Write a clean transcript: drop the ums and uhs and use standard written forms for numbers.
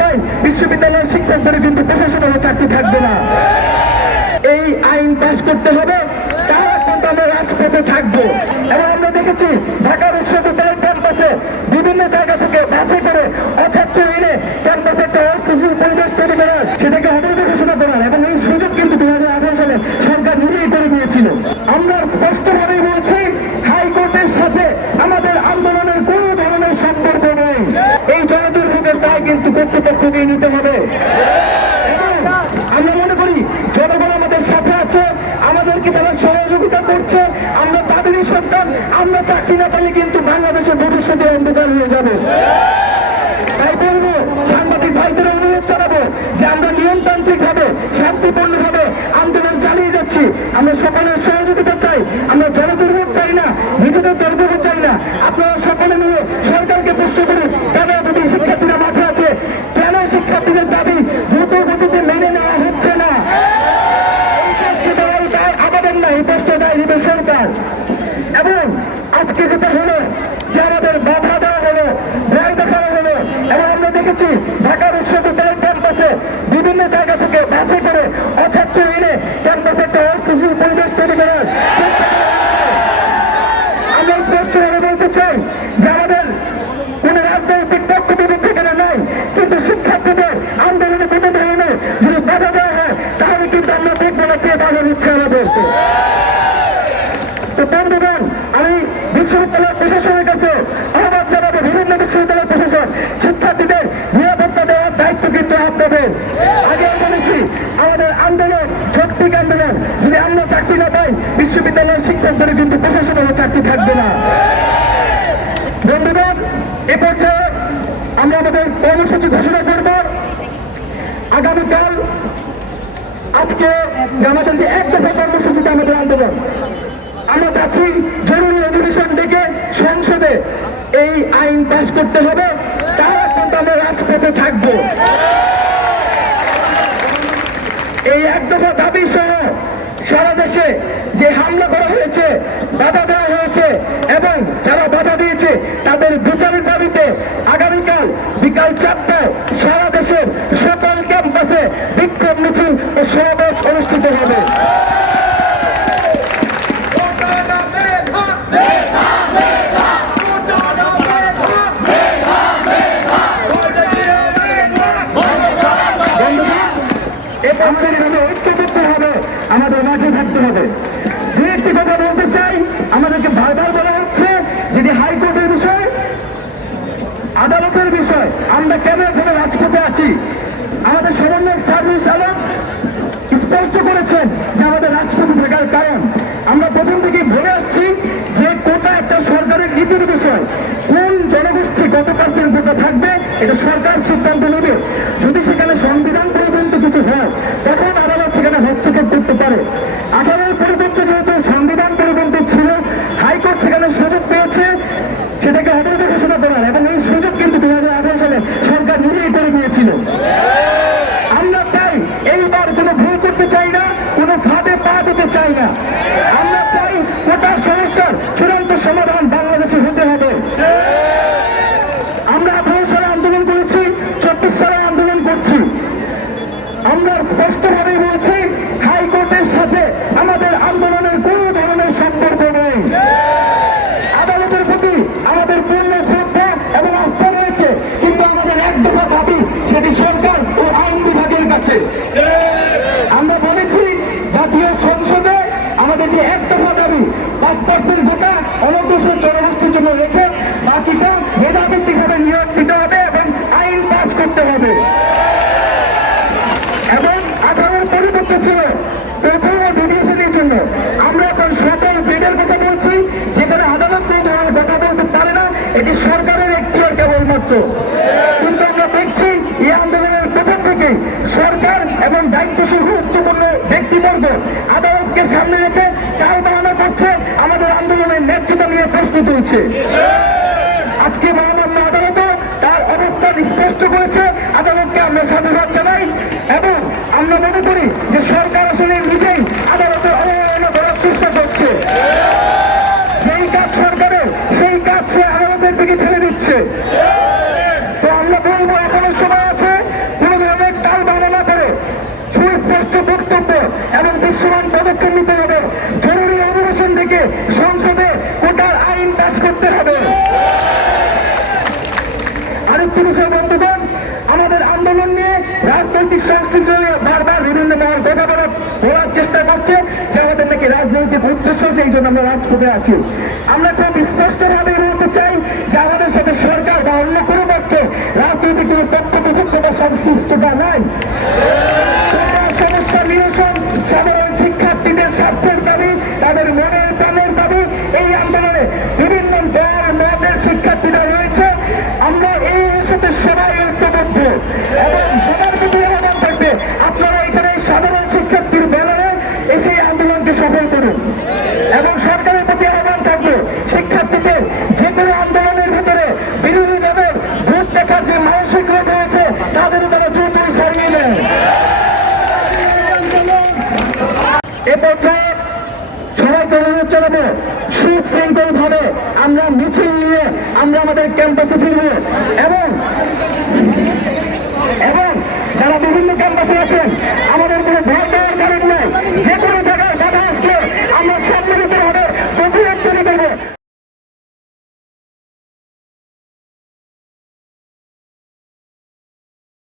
পায় বিশ্ববিদ্যালয়ের শিক্ষকদের কিন্তু প্রশাসনের চাকরি থাকবে না। এই আইন পাশ করতে হবে, তারা কিন্তু আমরা রাজপথে থাকবো। এবং আমরা দেখেছি ঢাকা বিশ্ববিদ্যালয়ের ক্যাম্পাসে বিভিন্ন জায়গা থেকে বাসে করে অছাত্র এনে ক্যাম্পাসে একটা অস্থিতিশীল পরিবেশ তৈরি করার, সেটাকে অবৈধ ঘোষণা করার, এবং এই সুযোগ কিন্তু 2018 সালে সরকার নিজেই করে দিয়েছিল। আমরা স্পষ্টভাবেই বলছি, হাইকোর্টের সাথে আমাদের আন্দোলনের কোনো ধরনের সম্পর্ক নেই। এই জনদুর্ভোগের দায় কিন্তু কর্তৃপক্ষকে নিতে হবে। আমরা মনে করি জনগণ আমাদের সাথে আছে, আমাদেরকে তারা সহযোগিতা করছে, আমরা তাদেরই সন্তান। আমরা চাকরি না পেলে কিন্তু বাংলাদেশের ভবিষ্যতে অন্ধকার হয়ে যাবে। তাই বলবো, সাংবাদিক ভাইদের অনুরোধ জানাবো যে আমরা নিয়মতান্ত্রিক ভাবে শান্তিপূর্ণ ভাবে আন্দোলন চালিয়ে যাচ্ছি। আমরা সকলের সহযোগিতা চাই, আমরা জনদুর্ভোগ চাই না, নিজেদের দুর্ভোগ চাই না। আপনারা সকলে মিলে সরকারকে প্রশ্ন করুন, কেন যদি শিক্ষার্থীরা মাঠে আছে, কেন শিক্ষার্থীদের দাবি দ্রুত গতিতে মেনে নেওয়া হচ্ছে না? এই প্রশ্ন দেওয়ার দায় আমাদের না, এই প্রশ্ন দায় দিবে সরকার। এবং আজকে যেটা হলো যে আমাদের বাধা দেওয়া হলো, ভয় দেখানো হলো, এবং আমরা দেখেছি ঢাকা বিশ্ববিদ্যালয়ের ক্যাম্পাসে বিভিন্ন জায়গা থেকে বাসে করে অছাত্র এনে ক্যাম্পাসে একটা অস্থিতিশীল পরিবেশ তৈরি করার। আমরা স্পষ্টভাবে বলতে চাই যে আমাদের কোন রাজনৈতিক পক্ষ বিপক্ষ এখানে নাই, কিন্তু শিক্ষার্থীদের আন্দোলনে কোনো ধরনের যদি বাধা দেওয়া হয়, তাহলে কিন্তু আমরা দেখবো না কে বাধা দিচ্ছে আমাদেরকে। তো বন্ধুগণ, আমি বিশ্ববিদ্যালয় প্রশাসনের কাছে আহ্বান জানাবো, বিভিন্ন বিশ্ববিদ্যালয় প্রশাসন, শিক্ষার্থীদের নিরাপত্তা দেওয়ার দায়িত্ব কিন্তু আপনাদের। আগে বলেছি, আমাদের আন্দোলন যৌক্তিক আন্দোলন, যদি আমরা চাকরি না পাই বিশ্ববিদ্যালয়ের শিক্ষকদের কিন্তু প্রশাসনের চাকরি থাকবে না। বন্ধুগণ, এ পর্যায়ে আমরা আমাদের কর্মসূচি ঘোষণা করব। আগামীকাল আজকে যে আমাদের যে এক দফা কর্মসূচিতে আমাদের আন্দোলন, আমরা চাচ্ছি জরুরি অধিবেশন ডেকে সংসদে এই আইন পাশ করতে হবে, তারা কিন্তু আমরা রাজপথে থাকবো। এই এক দফা দাবি সহ সারা দেশে যে হামলা করা হয়েছে, বাধা দেওয়া হয়েছে, এবং যারা বাধা দিয়েছে তাদের বিচারের দাবিতে আগামীকাল বিকাল 4টায় সারা দেশের সকল ক্যাম্পাসে বিক্ষোভ মিছিল ও সমাবেশ অনুষ্ঠিত হবে। ঐক্যবদ্ধ হবে, আমাদের মাঠে থাকতে হবে। দু একটি কথা বলতে চাই, আমাদেরকে বারবার বলা হচ্ছে যদি হাইকোর্টের বিষয়, আদালতের বিষয়, আমরা কেন এখানে রাজপথে আছি? আমাদের সমন্বয় সার্ভিস আলম স্পষ্ট করেছেন যে আমাদের রাজপথে থাকার কারণ। আমরা প্রথম থেকেই বলে আসছি যে কোটা একটা সরকারের নীতির বিষয়। কোন জনগোষ্ঠী কত পার্সেন্ট কোটা থাকবে এটা সরকার সিদ্ধান্ত নেবে। যদি সেখানে সংবিধান পরিবর্তিত কিছু হয়, তখন আদালত সেখানে হস্তক্ষেপ করতে পারে। 18 পরিবর্তিত যেহেতু সংবিধান পরিবর্তিত ছিল, হাইকোর্ট সেখানে সুযোগ পেয়েছে সেটাকে অবৈধ ঘোষণা করার, এবং এই সুযোগ কিন্তু 2018 সালে সরকার নিজেই করে দিয়েছিল। আমরা চাই এইবার কোনো ভুল করতে চাই না, কোনো ফাঁদে পা দিতে চাই না। আমরা চাই কোটা সমস্যার চূড়ান্ত সমাধান বাংলাদেশে হতে হবে। আমরা 18 সালে আন্দোলন করেছি, 24 সালে আন্দোলন করছি। আমরা স্পষ্টভাবেই বলছি, হাইকোর্টের সাথে আমাদের আন্দোলনের কোনো ধরনের সম্পর্ক নেই। আদালতের প্রতি আমাদের পূর্ণ শ্রদ্ধা এবং আস্থা রয়েছে, কিন্তু আমাদের এক দফা দাবি সেটি সরকার ও আইন বিভাগের কাছে। আমরা বলেছি জাতীয় সংসদে আমাদের যে এক দফা দাবি 5% কোটা অনগ্রসর জনগোষ্ঠীর জন্য রেখে বাকিটা মেধাভিত্তিকভাবে নিয়োগ দিতে হবে এবং আইন পাস করতে হবে। এবং 18 পরিবর্তন ছিল প্রথম ও দ্বিতীয় শ্রেণীর জন্য। আমরা এখন সকল বেডের কথা বলছি, যেখানে আদালত কোনো ধরনের কথা বলতে পারে না, এটি সরকারের এখতিয়ার কেবলমাত্র। কিন্তু আমরা দেখছি এই আন্দোলনের প্রথম থেকে সরকার এবং দায়িত্বশীল গুরুত্বপূর্ণ ব্যক্তিবর্গ আদালতকে সামনে রেখে কাল বাহানা করছে, আমাদের আন্দোলনের ন্যায্যতা নিয়ে প্রশ্ন তুলছে। আজকে মহামান্য আদালতও তার অবস্থান স্পষ্ট করেছে, আদালতকে আমরা সাধুবাদ জানাই। এবং আমরা মনে করি যে সরকার আসলে নিজেই আদালতের অবমাননা করার চেষ্টা করছে। যেই কাজ সরকারের, সেই কাজ সে আদালতের দিকে ঠেলে দিচ্ছে। তো আমরা বলবো এখনো সময় আছে, কর্তব্য এবং দৃশ্যমান পদক্ষেপ নিতে হবে। জরুরি অধিবেশন থেকে সংসদে কোটার আইন পাস করতে হবে। আরেকটি বিষয় বন্ধুগণ, আমাদের আন্দোলন নিয়ে রাজনৈতিক সংশ্লিষ্ট বারবার বিভিন্ন মহল কথা বলার চেষ্টা করছে যে আমাদের নাকি রাজনৈতিক উদ্দেশ্য, সেই জন্য আমরা রাজপথে আছি। আমরা খুব স্পষ্টভাবে বলতে চাই যে আমাদের সাথে সরকার বা অন্য কোনো পক্ষে রাজনৈতিক কোনো পক্ষ বিপক্ষ বা সংশ্লিষ্টতা নাই। সমস্যা নিরসন, সাধারণ শিক্ষার্থীদের স্বার্থের দাবি, তাদের মনের প্রাণের দাবি, এই আন্দোলনে বিভিন্ন দল মতের শিক্ষার্থীরা রয়েছে। আমরা এই সাথে সবাই ঐক্যবদ্ধ এবং সবার প্রতি আহ্বান থাকবে আপনারা এখানে সাধারণ শিক্ষার্থীর ব্যানারে এসে আন্দোলনকে সফল করুন এবং সরকারের প্রতি আহ্বান থাকবে শিক্ষার্থীদের যে কোনো আন্দোলনের ভিতরে বিরোধী দলের ভোট দেখার যে মানসিক রোগ রয়েছে তা যদি তারা দ্রুতই সারিয়ে নেয়। এ পর্যায়ে সবাইকে অনুরোধ জানাবো সুশৃঙ্খল ভাবে আমরা মিছিল নিয়ে আমরা আমাদের ক্যাম্পাসে ফিরব এবং যারা বিভিন্ন ক্যাম্পাসে আছেন